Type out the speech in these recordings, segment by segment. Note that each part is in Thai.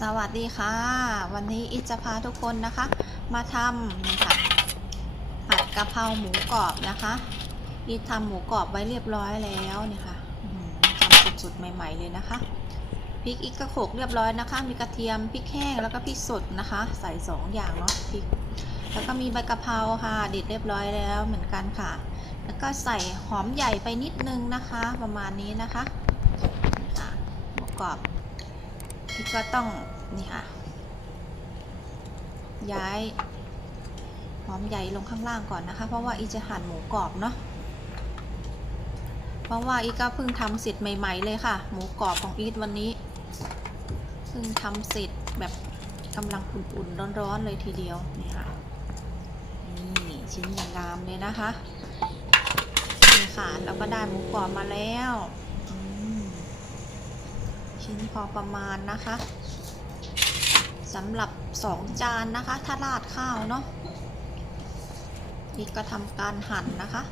สวัสดีค่ะ วันนี้อิจจะพาทุกคนนะคะ มาทำนี่ค่ะผัดกะเพราหมูกรอบนะคะอิจทำหมูกรอบไว้เรียบร้อยแล้วนี่ค่ะอื้อหือทำสดๆใหม่ ๆเลยนะคะพริกอีกกระโขกเรียบร้อยนะคะ มีกระเทียมพริกแห้งแล้วก็พริกสดนะคะ ใส่สองอย่างเนาะพริกแล้วก็มีใบกะเพราค่ะเด็ดเรียบร้อยแล้วเหมือนกันค่ะ แล้วก็ใส่หอมใหญ่ไปนิดนึงนะคะ ประมาณนี้นะคะะหมูกรอบ พี่ก็ต้องนี่ค่ะ ย้ายหอมใหญ่ลงข้างล่างก่อนนะคะ เพราะว่าอีจะหั่นหมูกรอบเนาะเพราะว่าอีก็เพิ่งทำเสร็จใหม่ ๆ เลยค่ะ หมูกรอบของอีทวันนี้เพิ่งทำเสร็จแบบกำลังอุ่นๆร้อนๆเลยทีเดียวนี่ค่ะนี่ชิ้นยางามเลยนะคะนี่ค่ะแล้วก็ได้หมูกรอบมาแล้ว ชิ้นพอประมาณนะคะสำหรับ 2 จานนะคะ ถ้าราดข้าวเนาะอีกก็ทำการหั่นนะคะ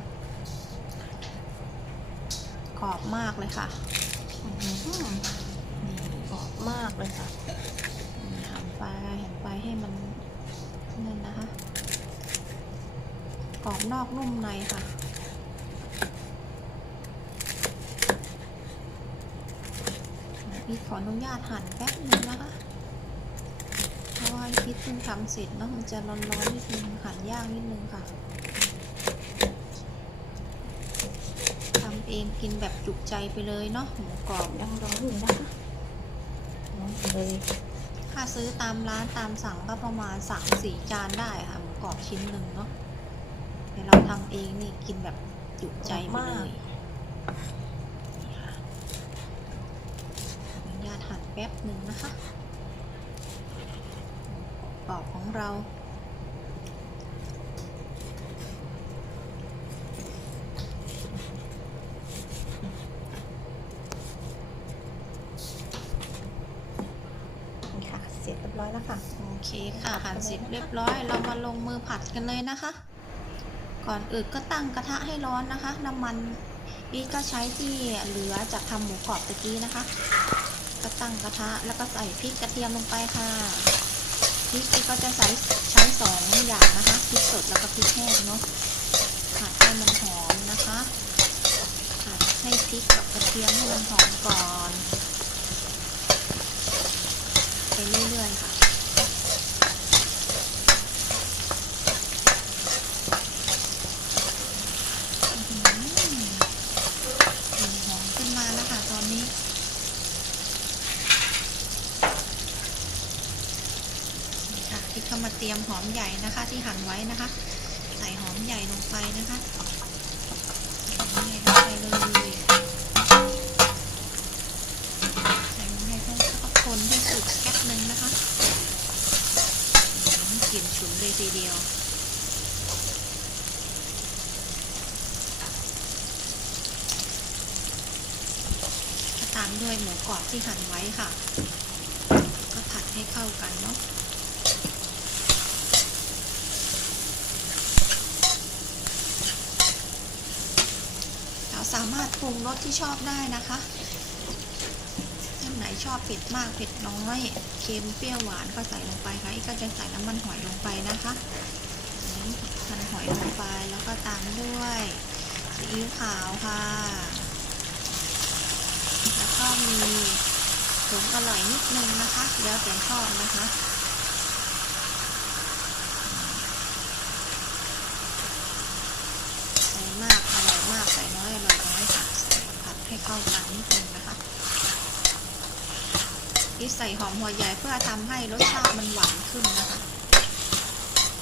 กรอบมากเลยค่ะนี่กรอบมากเลยค่ะหั่นไปหั่นไปให้มันนั่นนะคะกรอบนอกนุ่มในค่ะ พี่ขออนุญาตหั่นแป๊บนึงนะคะ เพราะว่าพิษเพิ่งทำเสร็จเนอะมันจะร้อนๆนิดนึงหั่นยากนิดนึงค่ะทำเองกินแบบจุกใจไปเลยเนาะหมูกรอบยังร้อนอยู่นะคะร้อนเลยถ้าซื้อตามร้านตามสั่งก็ประมาณสามสี่จานได้ค่ะหมูกรอบชิ้นหนึ่งเนาะแต่เราทำเองนี่กินแบบจุกใจไปเลยนี่ค่ะขออนุญาตหั่น แป๊บหนึ่งนะคะกรอบของเรานี่ค่ะเสร็จเรียบร้อยแล้วค่ะ โอเคค่ะหั่นเสร็จเรียบร้อย เรามาลงมือผัดกันเลยนะคะ ก่อนอื่นก็ตั้งกระทะให้ร้อนนะคะ น้ำมันอีก็ใช้ที่เหลือจากทำหมูกรอบตะกี้นะคะก็ ตั้งกระทะ แล้วก็ใส่พริกกระเทียมลงไปค่ะพริกก็จะใส่ใช้สองอย่างนะคะพริกสดแล้วก็พริกแห้งเนาะผัดให้มันหอมนะคะผัดให้พริกกับกระเทียมให้มันหอมก่อน ไปเรื่อยๆค่ะ อื้อหือกลิ่นหอมขึ้นมาแล้วค่ะตอนนี้ นี่ค่ะที่ก็มาเตรียมหอมใหญ่นะคะ ที่หั่นไว้นะคะ ใส่หอมใหญ่ลงไปนะคะหอมใหญ่ลงไปเลยใส่ลงไปเพื่อแล้วก็คนให้สุกแป๊บนึงนะคะกลิ่นฉุนเลยทีเดียวตามด้วยหมูกรอบที่หั่นไว้ค่ะ ก็ผัดให้เข้ากันเนาะเราสามารถ ปรุงรสที่ชอบได้นะคะท่านไหนชอบเผ็ดมากเผ็ดน้อยเค็มเปรี้ยวหวานก็ใส่ลงไปค่ะอีกก็จะใส่น้ำมันหอยลงไปนะคะน้ำมันหอยลงไปแล้วก็ตามด้วยซีอิ๊วขาวค่ะ แล้วก็มีผงอร่อยนิดนึงนะคะ แล้วแต่ชอบนะคะ ใส่มากอร่อยมากใส่น้อยอร่อยน้อยค่ะใส่ผัดให้ เข้ากันนิดนึงนะคะที่ใส่หอมหัวใหญ่เพื่อทำให้รสชาติมันหวานขึ้นนะคะ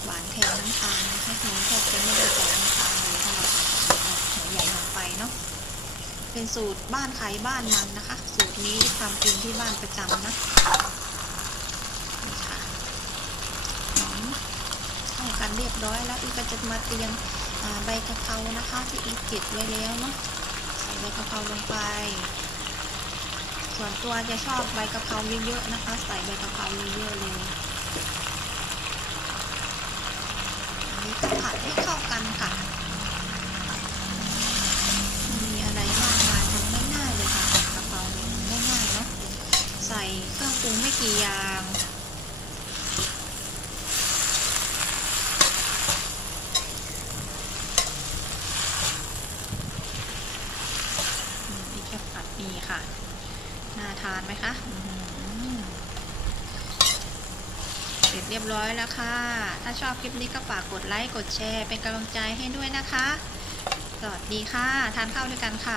หวานแทนน้ำตาลนะคะหนูแทบจะไม่ได้ใส่น้ำตาลเลยถ้าเราใส่หัวใหญ่ลงไปเนาะเป็นสูตรบ้านใครบ้านมันนะคะ สูตรนี้ทำกินที่บ้านประจำนะนี่ค่ะหอมเข้ากันเรียบร้อยแล้วอีกก็จะมาเตรียมใบกะเพรานะคะ ที่อีกเก็บไว้แล้วเนาะ ใบกะเพราลงไป ส่วนตัวจะชอบใบกะเพราเยอะๆนะคะ ใส่ใบกะเพราเยอะๆเลยอันนี้ก็ผัดให้เข้ากันค่ะมีอะไรมากมายทำง่ายๆเลยค่ะกะเพราเนี่ง่ายๆเนาะใส่เครื่องปรุงไม่กี่อย่าง อืมอีกแค่ผัดหมีค่ะ น่า ทานไหมคะอื้อหือเสร็จเรียบร้อยแล้วค่ะ ถ้าชอบคลิปนี้ก็ฝากกดไลค์ กดแชร์ เป็นกำลังใจให้ด้วยนะคะ สวัสดีค่ะ ทานข้าวด้วยกันค่ะ